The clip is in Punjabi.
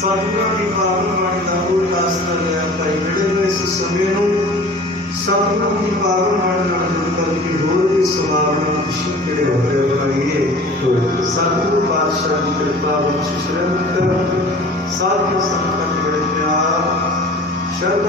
ਸਤਿਗੁਰਾਂ ਦੀ ਪਾਵਨ ਬਾਣੀ ਦਾ ਉਹ ਆਸਤਾ ਲਿਆ ਭਾਈ। ਜਿਹੜੇ ਨੂੰ ਇਸ ਸਮੇਂ ਨੂੰ ਸਤਿਗੁਰਾਂ ਦੀ ਪਾਵਨ ਬਾਣੀ ਨਾਲ ਜੁੜ ਕਰਕੇ ਹੋਰ ਵੀ ਸੁਭਾਵਨਾ ਖੁਸ਼ੀ ਕਿਹੜੇ ਹੋ ਰਹੇ ਬਣਾਈਏ ਸਤਿਗੁਰੂ ਪਾਤਸ਼ਾਹ ਦੀ ਕਿਰਪਾ ਬਖਸ਼ਿਸ਼ ਰਹਿਮਤ ਸਾਧ ਸੰਗਤ ਦੇ ਬੜੇ ਪਿਆਰ ਸ਼ਰਧਾ